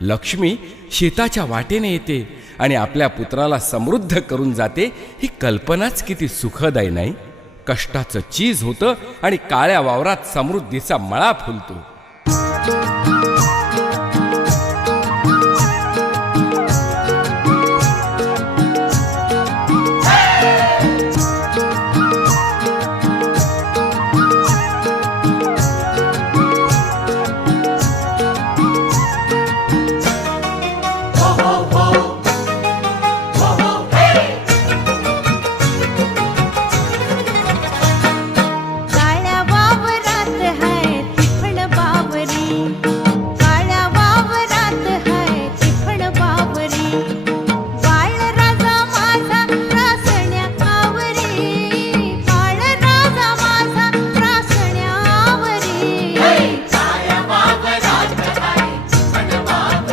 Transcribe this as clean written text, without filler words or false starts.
लक्ष्मी शेताच्या वाटेने येते आणि आपल्या पुत्राला समृद्ध करून जाते, ही कल्पनाच किती सुखद आहे नाही? कष्टाचं चीज होतं आणि काळ्या वावरात समृद्धीचा मळा फुलतो.